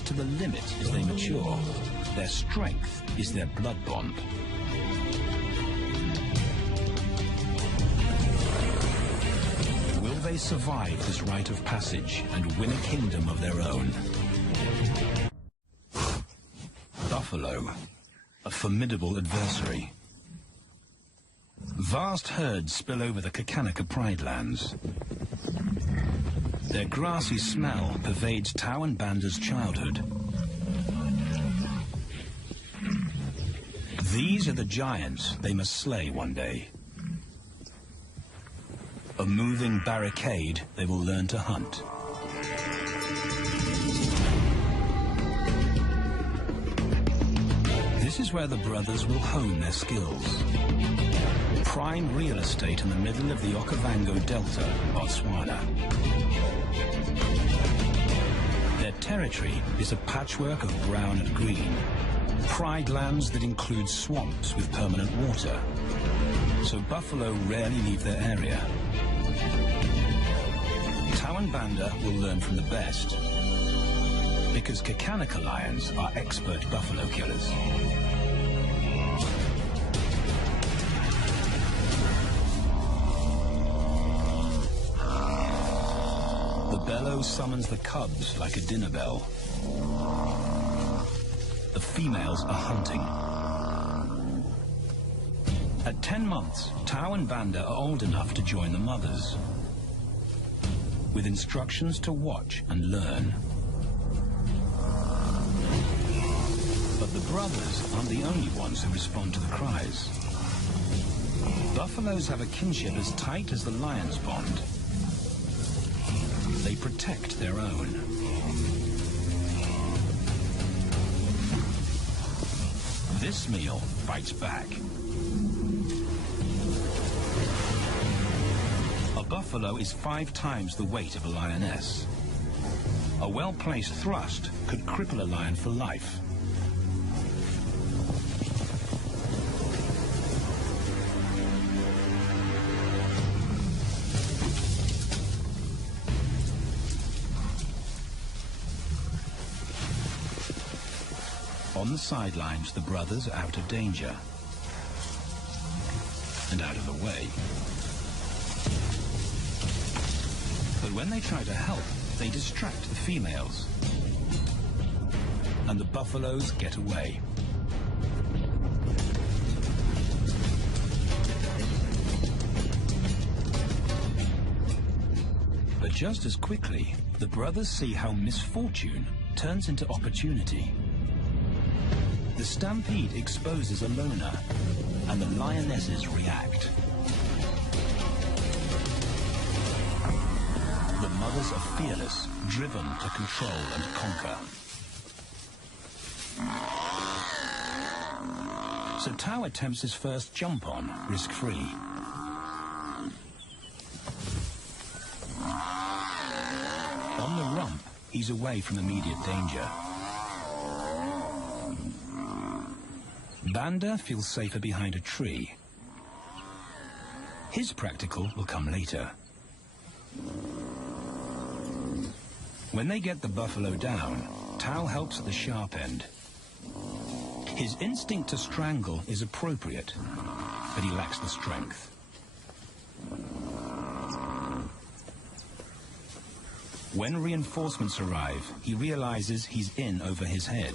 developed to the limit as they mature. Their strength is their blood bond. Will they survive this rite of passage and win a kingdom of their own? Buffalo, a formidable adversary. Vast herds spill over the Kakanika Pride lands. Their grassy smell pervades Tau and Banda's childhood. These are the giants they must slay one day. A moving barricade they will learn to hunt. This is where the brothers will hone their skills. Prime real estate in the middle of the Okavango Delta, Botswana. Their territory is a patchwork of brown and green. Pride lands that include swamps with permanent water. So buffalo rarely leave their area. Tau and Banda will learn from the best, because Kakanika lions are expert buffalo killers. The bellow summons the cubs like a dinner bell. The females are hunting. At 10 months, Tau and Banda are old enough to join the mothers, with instructions to watch and learn. But the brothers aren't the only ones who respond to the cries. Buffaloes have a kinship as tight as the lion's bond. They protect their own. This meal bites back. A buffalo is 5 times the weight of a lioness. A well-placed thrust could cripple a lion for life. On the sidelines, the brothers are out of danger and out of the way. But when they try to help, they distract the females, and the buffaloes get away. But just as quickly, the brothers see how misfortune turns into opportunity. The stampede exposes a loner, and the lionesses react. The mothers are fearless, driven to control and conquer. So Tau attempts his first jump on, risk-free. On the rump, he's away from immediate danger. Banda feels safer behind a tree. His practical will come later. When they get the buffalo down, Tau helps at the sharp end. His instinct to strangle is appropriate, but he lacks the strength. When reinforcements arrive, he realizes he's in over his head.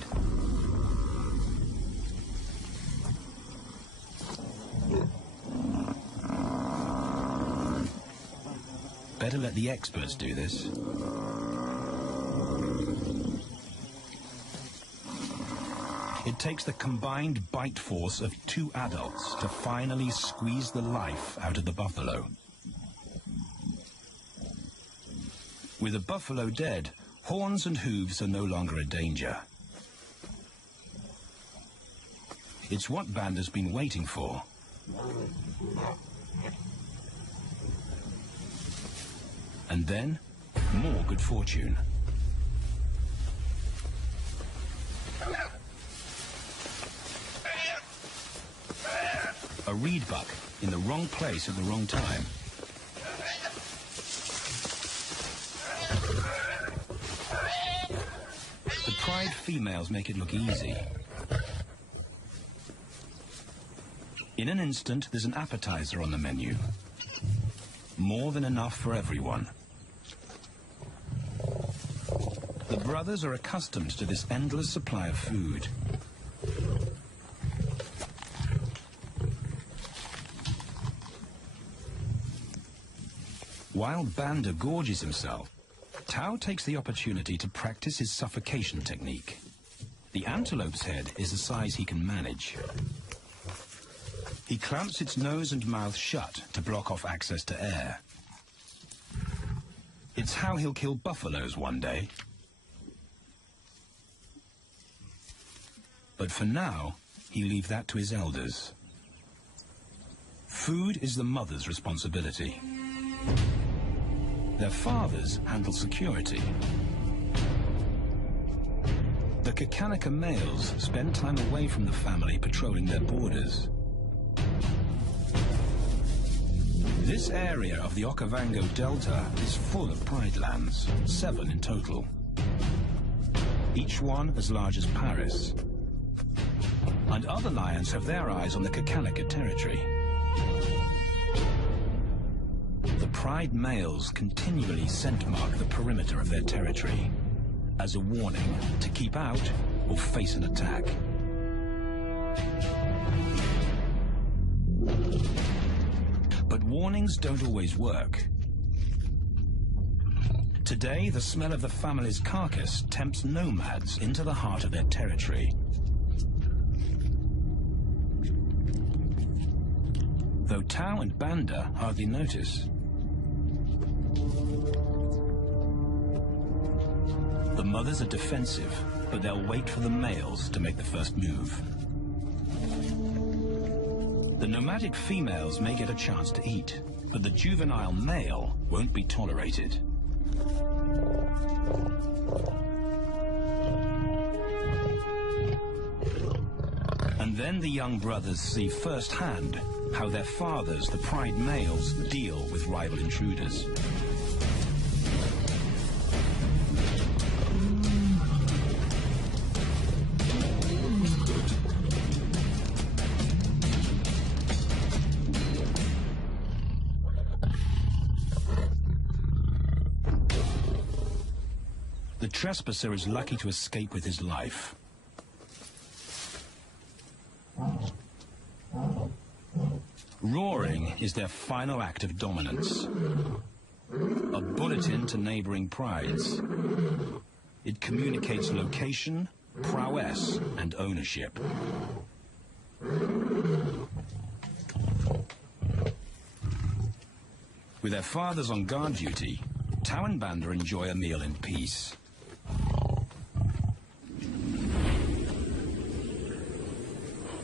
Better let the experts do this. It takes the combined bite force of 2 adults to finally squeeze the life out of the buffalo. With the buffalo dead, horns and hooves are no longer a danger. It's what Banda's been waiting for. And then, more good fortune. A reed buck in the wrong place at the wrong time. The females make it look easy. In an instant, there's an appetizer on the menu. More than enough for everyone. The brothers are accustomed to this endless supply of food. While Banda gorges himself, Tao takes the opportunity to practice his suffocation technique. The antelope's head is a size he can manage. He clamps its nose and mouth shut to block off access to air. It's how he'll kill buffaloes one day. But for now, he'll leave that to his elders. Food is the mother's responsibility. Their fathers handle security. The Kakanaka males spend time away from the family patrolling their borders. This area of the Okavango Delta is full of pride lands, 7 in total. Each one as large as Paris. And other lions have their eyes on the Kakanaka territory. The pride males continually scent mark the perimeter of their territory as a warning to keep out or face an attack. But warnings don't always work. Today, the smell of the family's carcass tempts nomads into the heart of their territory. Though Tao and Banda hardly notice. The mothers are defensive, but they'll wait for the males to make the first move. The nomadic females may get a chance to eat, but the juvenile male won't be tolerated. And then the young brothers see firsthand how their fathers, the pride males, deal with rival intruders. The trespasser is lucky to escape with his life. Roaring is their final act of dominance. A bulletin to neighboring prides. It communicates location, prowess, and ownership. With their fathers on guard duty, Tao and Banda enjoy a meal in peace.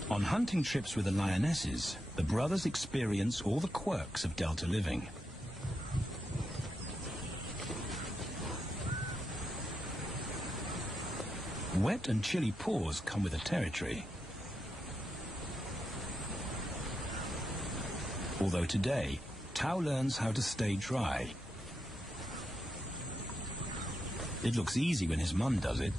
On hunting trips with the lionesses, the brothers experience all the quirks of delta living. Wet and chilly paws come with the territory. Although today, Tao learns how to stay dry. It looks easy when his mum does it.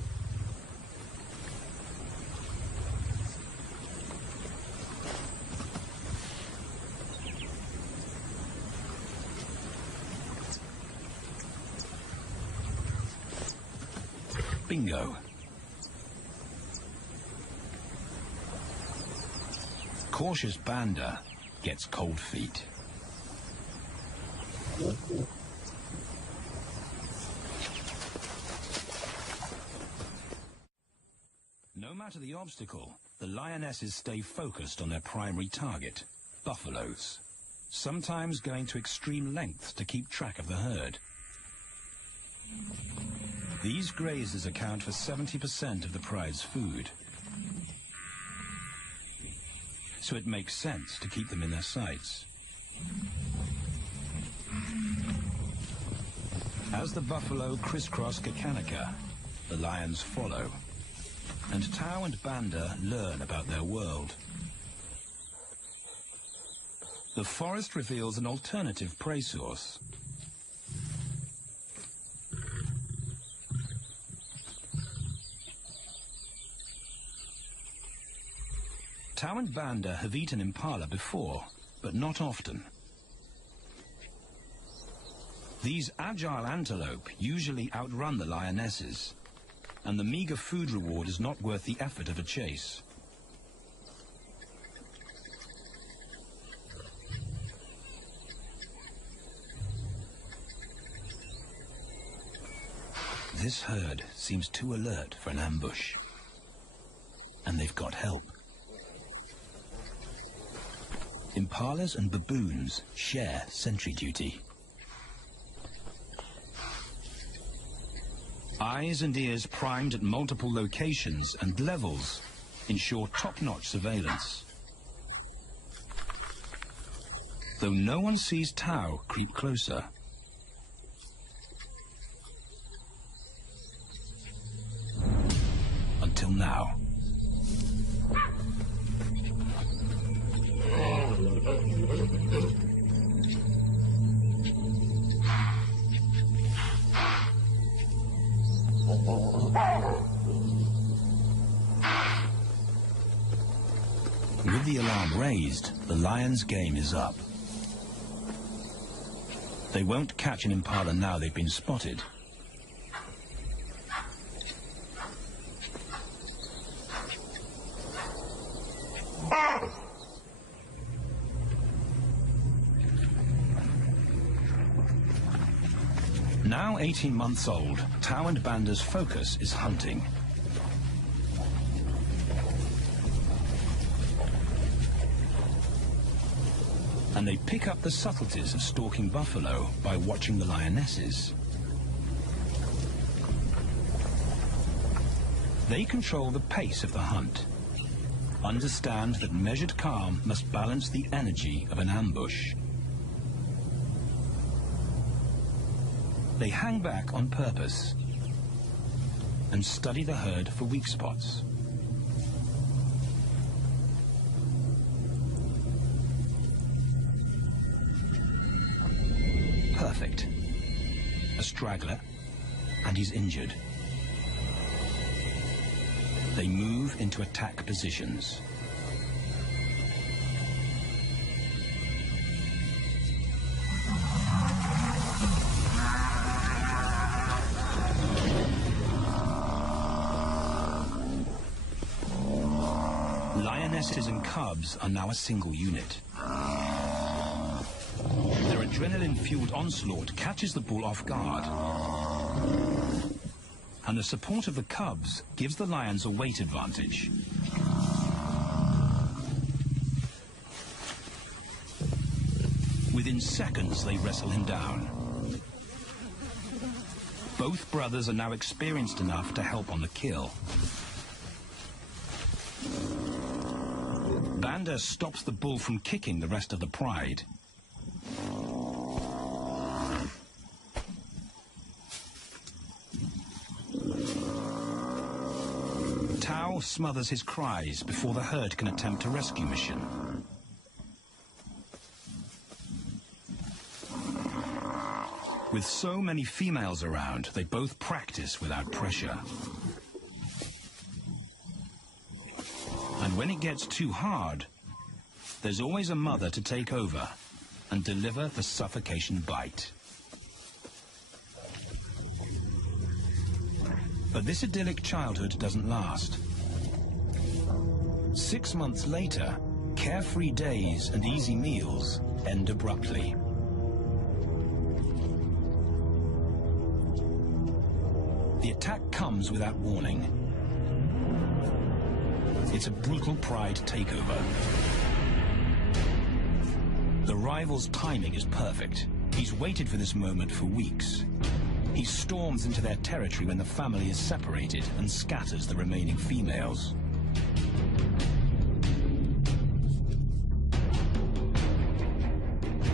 Bingo. Cautious Banda gets cold feet. No matter the obstacle, the lionesses stay focused on their primary target, buffaloes, sometimes going to extreme lengths to keep track of the herd. These grazers account for 70% of the pride's food. So it makes sense to keep them in their sights. As the buffalo crisscross Kakanaka, the lions follow. And Tao and Banda learn about their world. The forest reveals an alternative prey source. Tao and Banda have eaten impala before, but not often. These agile antelope usually outrun the lionesses, and the meager food reward is not worth the effort of a chase. This herd seems too alert for an ambush, and they've got help. Impalas and baboons share sentry duty. Eyes and ears primed at multiple locations and levels ensure top-notch surveillance. Though no one sees Tao creep closer. Until now. With the alarm raised, the lion's game is up. They won't catch an impala now they've been spotted. Now 18 months old, Tao and Banda's focus is hunting. And they pick up the subtleties of stalking buffalo by watching the lionesses. They control the pace of the hunt, understand that measured calm must balance the energy of an ambush. They hang back on purpose and study the herd for weak spots. Perfect. A straggler, and he's injured. They move into attack positions. Lionesses and cubs are now a single unit. Their adrenaline-fueled onslaught catches the bull off guard. And the support of the cubs gives the lions a weight advantage. Within seconds, they wrestle him down. Both brothers are now experienced enough to help on the kill. Banda stops the bull from kicking the rest of the pride. Tao smothers his cries before the herd can attempt a rescue mission. With so many females around, they both practice without pressure. And when it gets too hard, there's always a mother to take over and deliver the suffocation bite. But this idyllic childhood doesn't last. 6 months later, carefree days and easy meals end abruptly. The attack comes without warning. It's a brutal pride takeover. The rival's timing is perfect. He's waited for this moment for weeks. He storms into their territory when the family is separated and scatters the remaining females.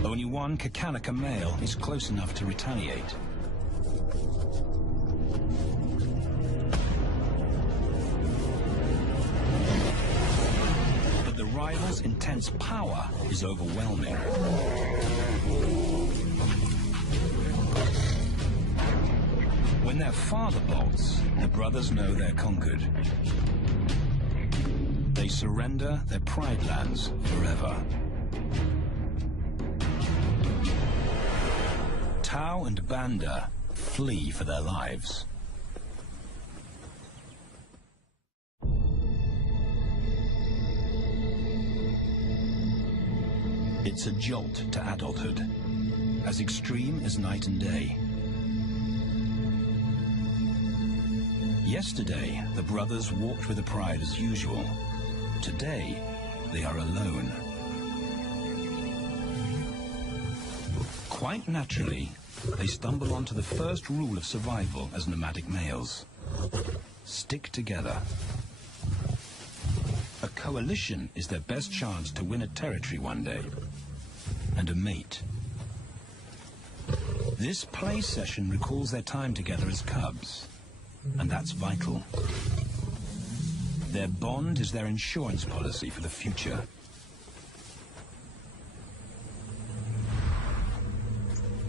Only one Kakanaka male is close enough to retaliate. But the rival's intense power is overwhelming. When their father bolts, the brothers know they're conquered. They They surrender their pride lands forever. Tao and Banda flee for their lives. It's a jolt to adulthood, as extreme as night and day. Yesterday, the brothers walked with the pride as usual. Today, they are alone. Quite naturally, they stumble onto the first rule of survival as nomadic males. Stick together. A coalition is their best chance to win a territory one day. And a mate. This play session recalls their time together as cubs, and that's vital. Their bond is their insurance policy for the future.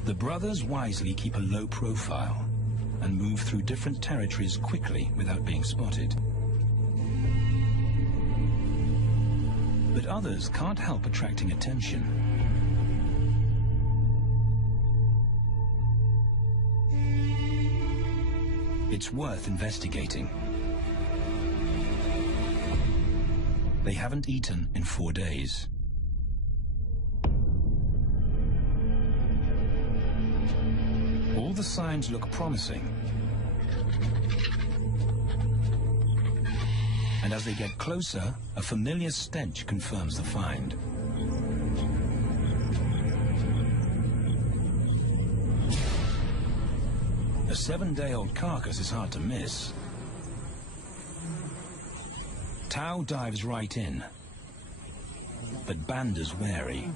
The brothers wisely keep a low profile and move through different territories quickly without being spotted. But others can't help attracting attention. It's worth investigating. They haven't eaten in 4 days. All the signs look promising. And as they get closer, a familiar stench confirms the find. A 7-day-old carcass is hard to miss. Tao dives right in, but Banda's wary.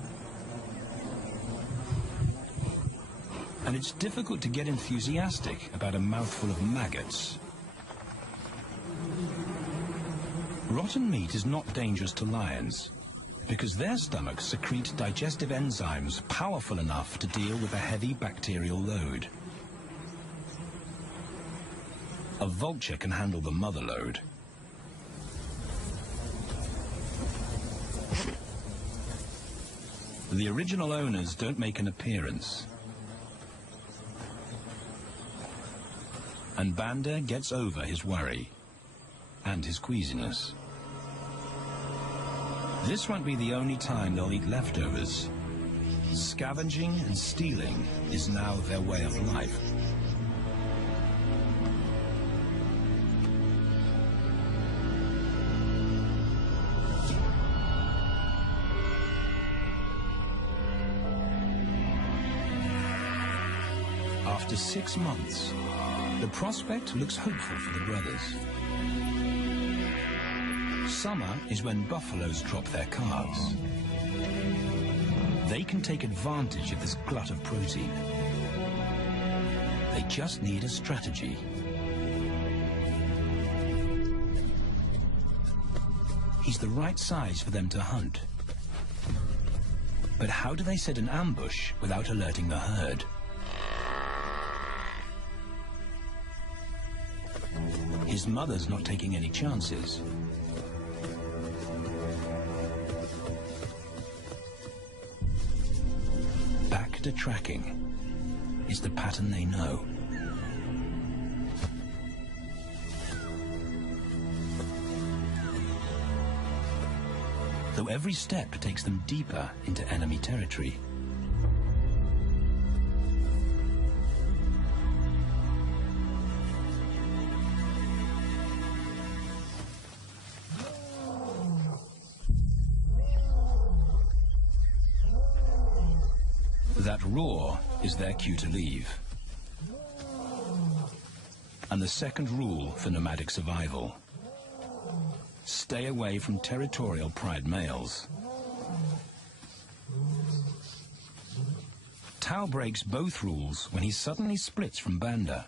And it's difficult to get enthusiastic about a mouthful of maggots. Rotten meat is not dangerous to lions, because their stomachs secrete digestive enzymes powerful enough to deal with a heavy bacterial load. A vulture can handle the mother load. The original owners don't make an appearance. And Banda gets over his worry and his queasiness. This won't be the only time they'll eat leftovers. Scavenging and stealing is now their way of life. After 6 months, the prospect looks hopeful for the brothers. Summer is when buffaloes drop their calves. They can take advantage of this glut of protein. They just need a strategy. He's the right size for them to hunt. But how do they set an ambush without alerting the herd? His mother's not taking any chances. Back to tracking is the pattern they know. Though every step takes them deeper into enemy territory. That roar is their cue to leave. And the second rule for nomadic survival: stay away from territorial pride males. Tao breaks both rules when he suddenly splits from Banda.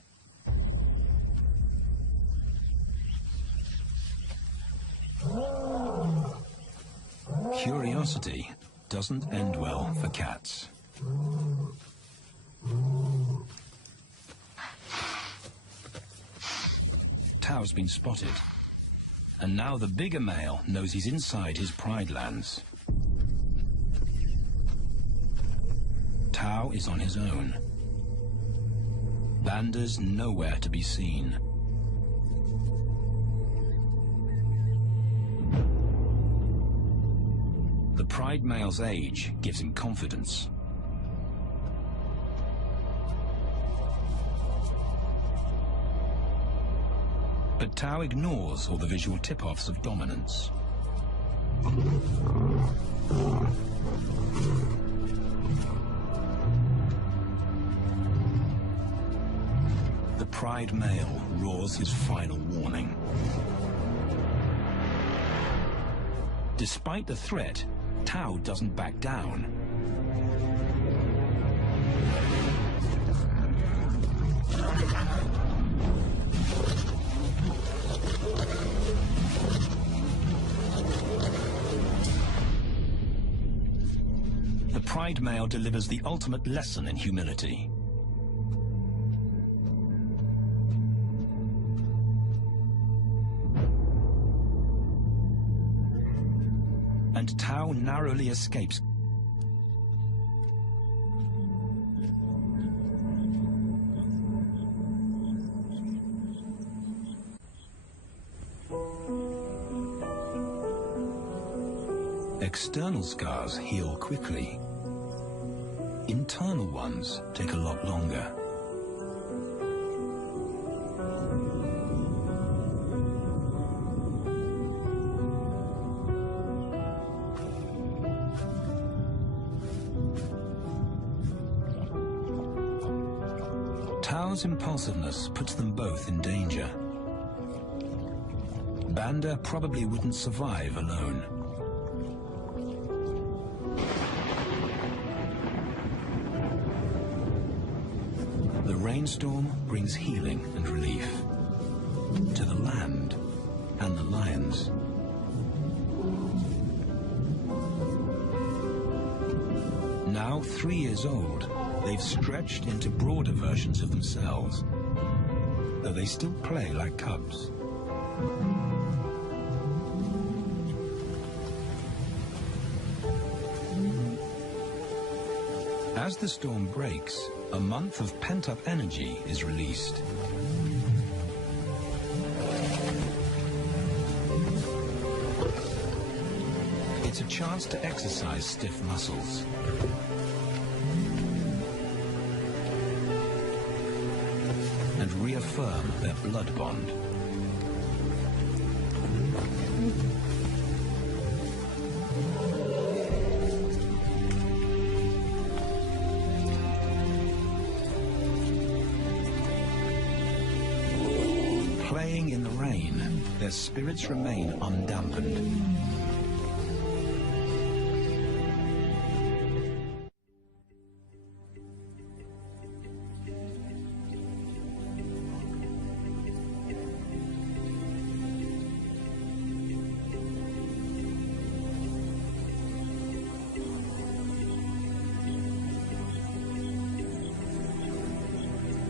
Curiosity doesn't end well for cats. Tao's been spotted, And now the bigger male knows he's inside his pride lands. Tao is on his own. Banda's nowhere to be seen. The pride male's age gives him confidence. But Tao ignores all the visual tip-offs of dominance. The pride male roars his final warning. Despite the threat, Tao doesn't back down. The pride male delivers the ultimate lesson in humility. And Tao narrowly escapes. External scars heal quickly. Internal ones take a lot longer. Tao's impulsiveness puts them both in danger. Banda probably wouldn't survive alone. The rainstorm brings healing and relief to the land and the lions. Now 3 years old, they've stretched into broader versions of themselves, though they still play like cubs. As the storm breaks, a month of pent-up energy is released. It's a chance to exercise stiff muscles. And reaffirm their blood bond. Playing in the rain, their spirits remain undampened.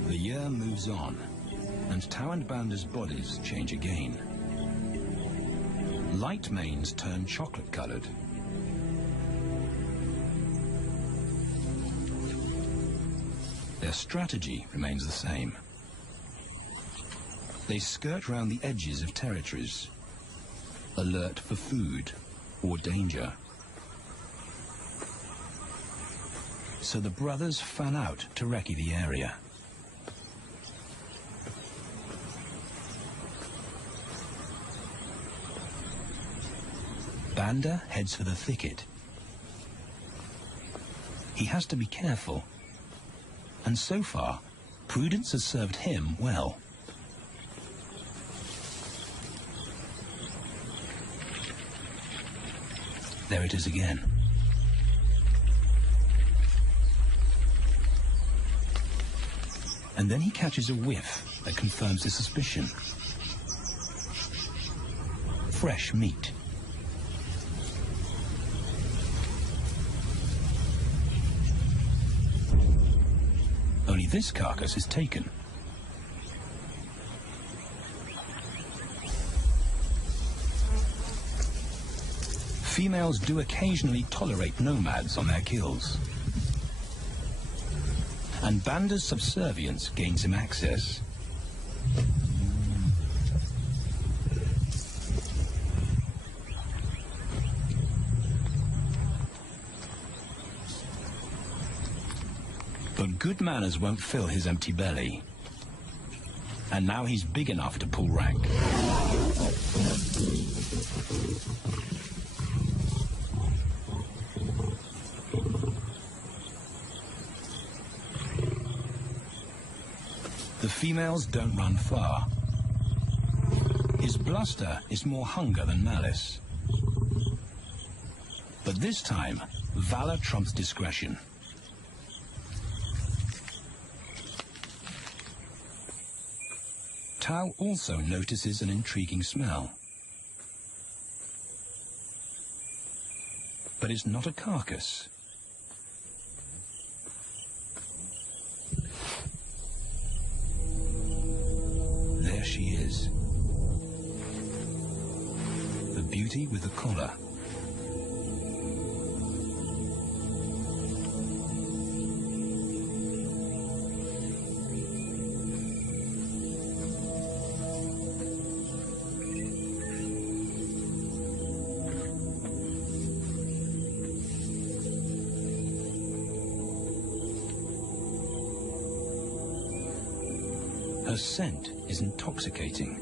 The year moves on, and Tao and Banda's bodies change again. Light manes turn chocolate-colored. Their strategy remains the same. They skirt round the edges of territories, alert for food or danger. So the brothers fan out to recce the area. Banda heads for the thicket. He has to be careful, and so far, prudence has served him well. There it is again. And then he catches a whiff that confirms his suspicion. Fresh meat. Only this carcass is taken. females do occasionally tolerate nomads on their kills. And Banda's subservience gains him access. But good manners won't fill his empty belly. And now he's big enough to pull rank. The females don't run far. His bluster is more hunger than malice. But this time, valor trumps discretion. Tao also notices an intriguing smell. But it's not a carcass. There she is. The beauty with the collar. Her scent is intoxicating.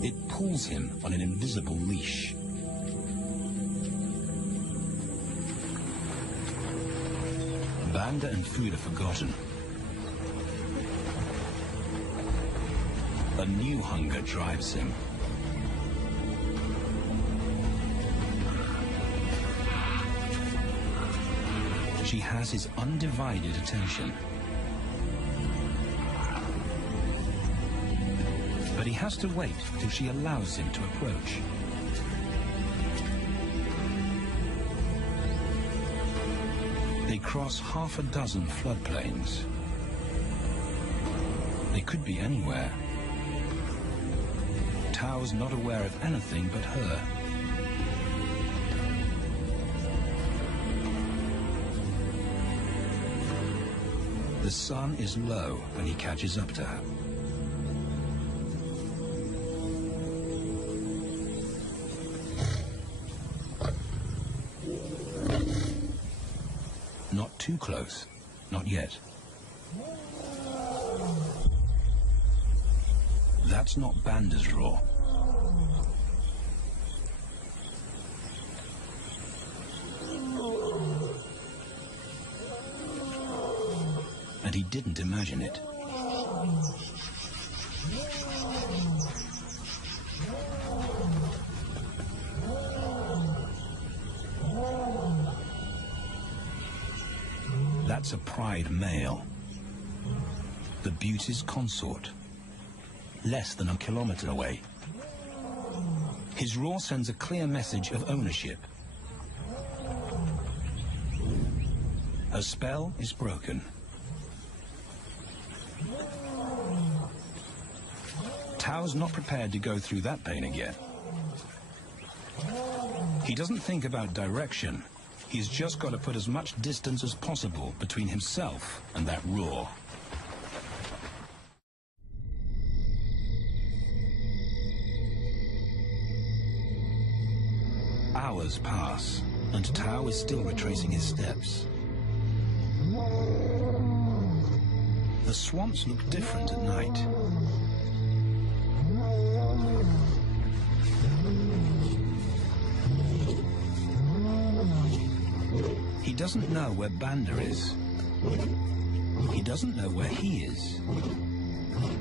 It pulls him on an invisible leash. Banda and food are forgotten. A new hunger drives him. She has his undivided attention. But he has to wait till she allows him to approach. They cross half a dozen floodplains. They could be anywhere. Tao's not aware of anything but her. The sun is low when he catches up to her. Not too close, not yet. That's not Banda's roar. And he didn't imagine it. That's a pride male. The beauty's consort. Less than a kilometer away. His roar sends a clear message of ownership. Her spell is broken. Tao's not prepared to go through that pain again. He doesn't think about direction. He's just got to put as much distance as possible between himself and that roar. Hours pass, and Tao is still retracing his steps. The swamps look different at night. He doesn't know where Banda is. He doesn't know where he is.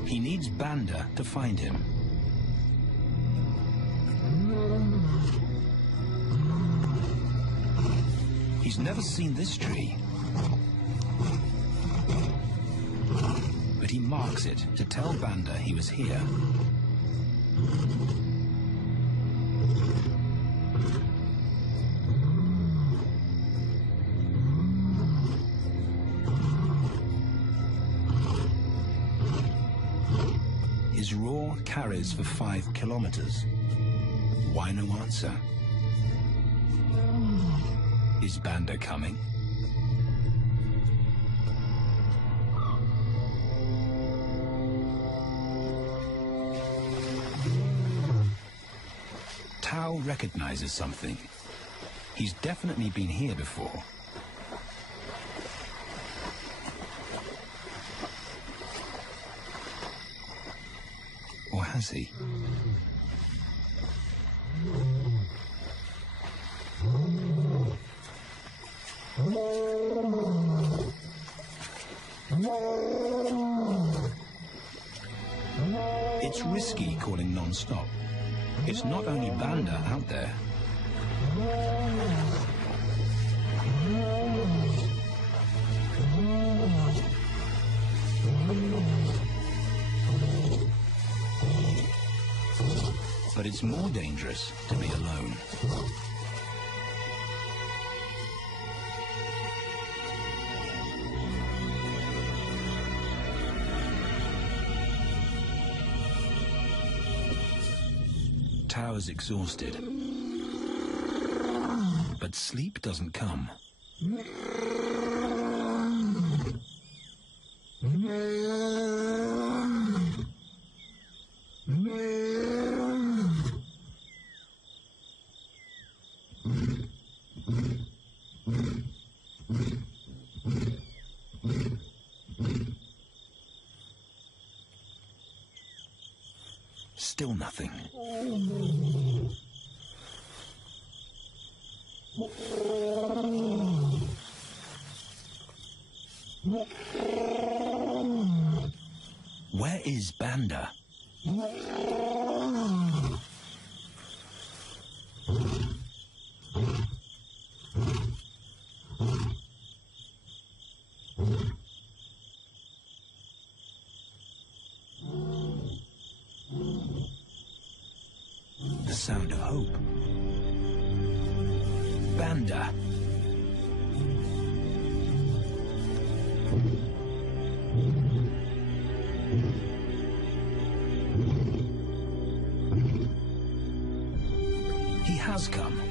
He needs Banda to find him. He's never seen this tree. But he marks it to tell Banda he was here. His roar carries for 5 kilometers. Why no answer? Is Banda coming? Tao recognizes something. He's definitely been here before. Or has he? It's risky calling non-stop. It's not only Banda out there. But it's more dangerous to be alone. Tao is exhausted, but sleep doesn't come. Still nothing. Where is Banda? The sound of hope. Banda. He has come.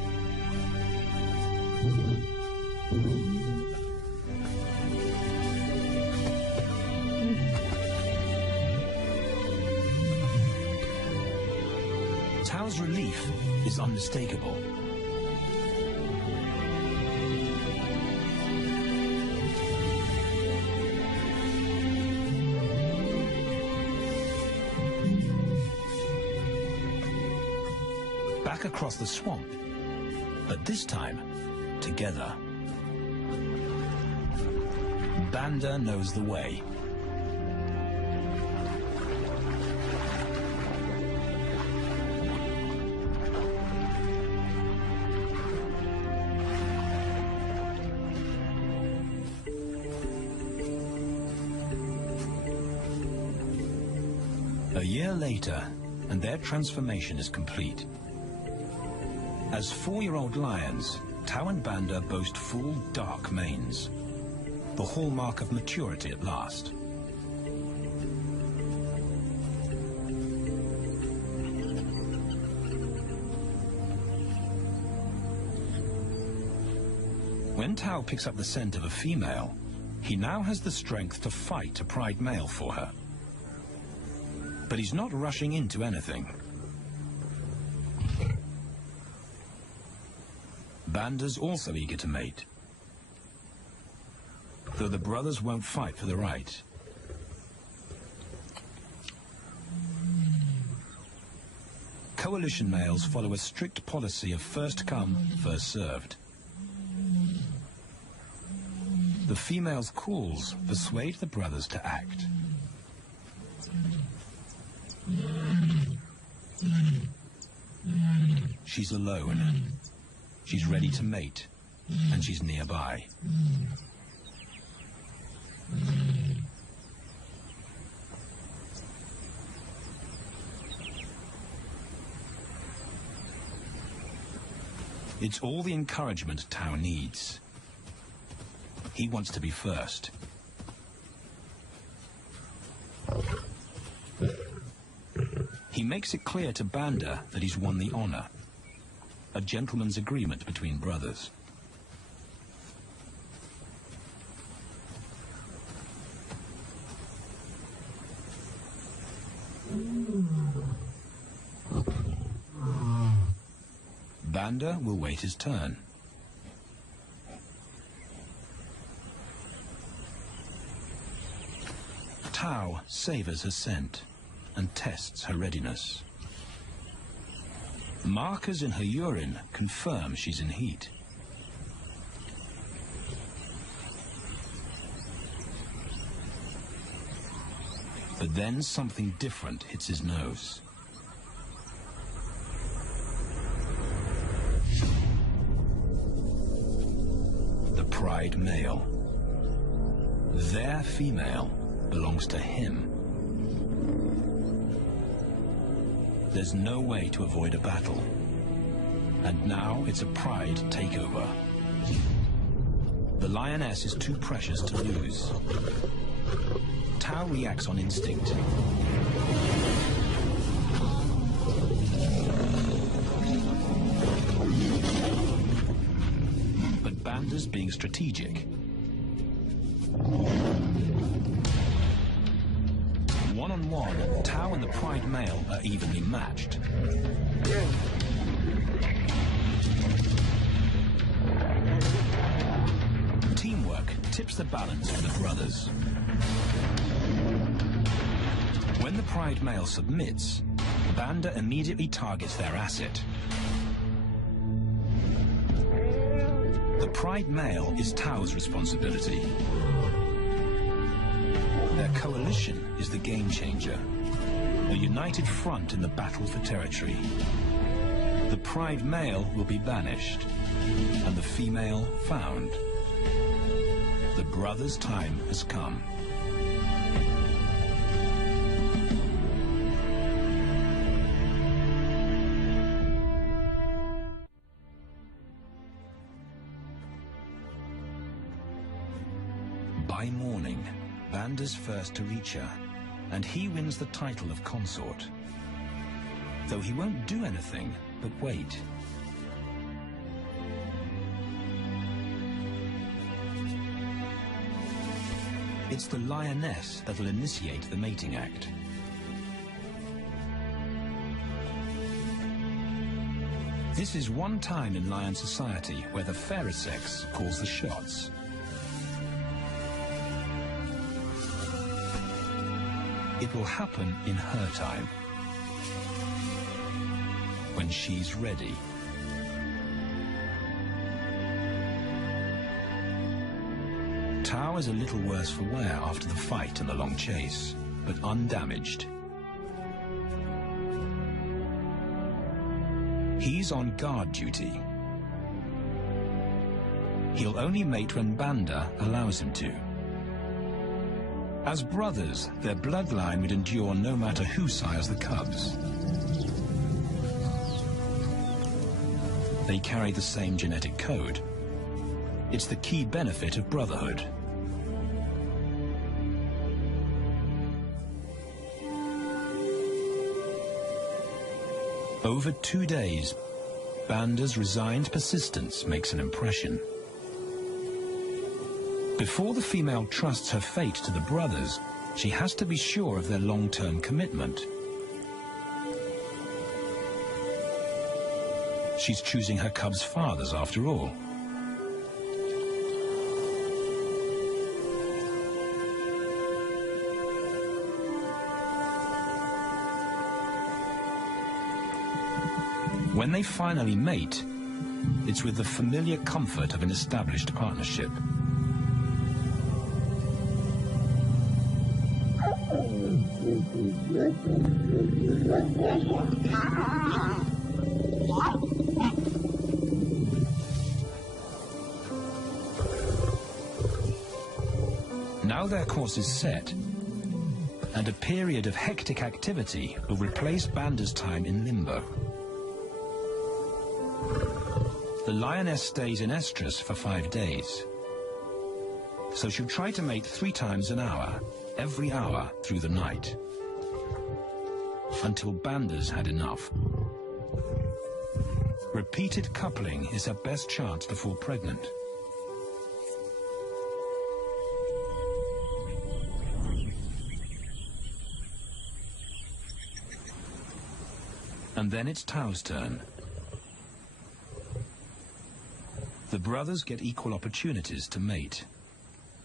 Tao's relief is unmistakable. Back across the swamp, but this time, together. Banda knows the way. A year later, and their transformation is complete. As 4-year-old lions, Tao and Banda boast full, dark manes, the hallmark of maturity at last. When Tao picks up the scent of a female, he now has the strength to fight a pride male for her. But he's not rushing into anything. Banda's also eager to mate, though the brothers won't fight for the right. Coalition males follow a strict policy of first come, first served. The female's calls persuade the brothers to act. She's alone. She's ready to mate, and she's nearby. It's all the encouragement Tao needs. He wants to be first. He makes it clear to Banda that he's won the honor, a gentleman's agreement between brothers. Banda will wait his turn. Tao savors her scent and tests her readiness. Markers in her urine confirm she's in heat. But then something different hits his nose. The pride male. Their female belongs to him. There's no way to avoid a battle. And now it's a pride takeover. The lioness is too precious to lose. Tao reacts on instinct. But Banda's being strategic. One-on-one, Tao and the pride male are evenly matched. Teamwork tips the balance for the brothers. When the pride male submits, Banda immediately targets their asset. The pride male is Tao's responsibility. Their coalition is the game changer, a united front in the battle for territory. The pride male will be banished, and the female found. The brothers' time has come. By morning, Banda's first to reach her, and he wins the title of consort. Though he won't do anything but wait. It's the lioness that'll initiate the mating act. This is one time in lion society where the fairer sex calls the shots. It will happen in her time, when she's ready. Tao is a little worse for wear after the fight and the long chase, but undamaged. He's on guard duty. He'll only mate when Banda allows him to. As brothers, their bloodline would endure no matter who sires the cubs. They carry the same genetic code. It's the key benefit of brotherhood. Over 2 days, Banda's resigned persistence makes an impression. Before the female trusts her fate to the brothers, she has to be sure of their long-term commitment. She's choosing her cubs' fathers after all. When they finally mate, it's with the familiar comfort of an established partnership. Now their course is set, and a period of hectic activity will replace Banda's time in limbo. The lioness stays in estrus for 5 days, so she'll try to mate 3 times an hour, every hour through the night, until Banda's had enough. Repeated coupling is her best chance to fall pregnant. And then it's Tao's turn. The brothers get equal opportunities to mate,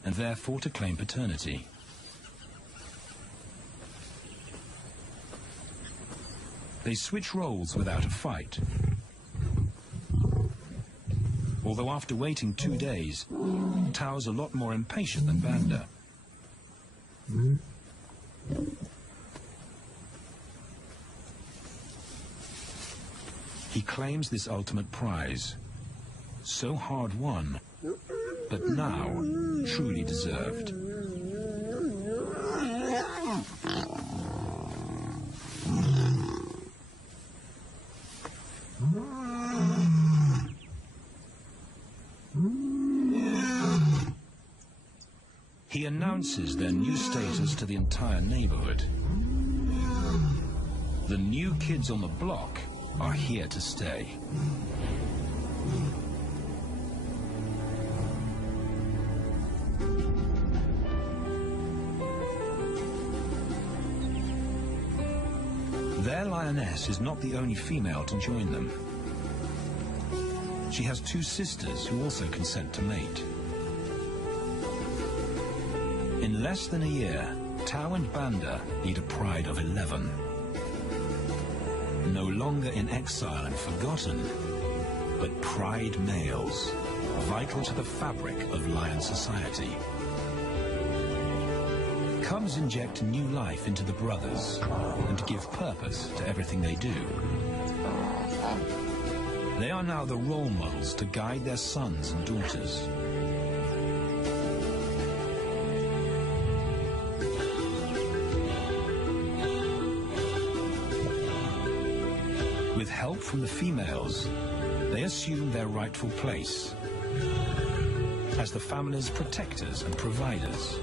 and therefore to claim paternity. They switch roles without a fight. Although after waiting 2 days, Tao's a lot more impatient than Banda. He claims this ultimate prize, so hard won, but now truly deserved. He announces their new status to the entire neighborhood. The new kids on the block are here to stay. Their lioness is not the only female to join them. She has 2 sisters who also consent to mate. In less than a year, Tao and Banda lead a pride of 11. No longer in exile and forgotten, but pride males, vital to the fabric of lion society. Cubs inject new life into the brothers and give purpose to everything they do. They are now the role models to guide their sons and daughters. With help from the females, they assume their rightful place as the family's protectors and providers.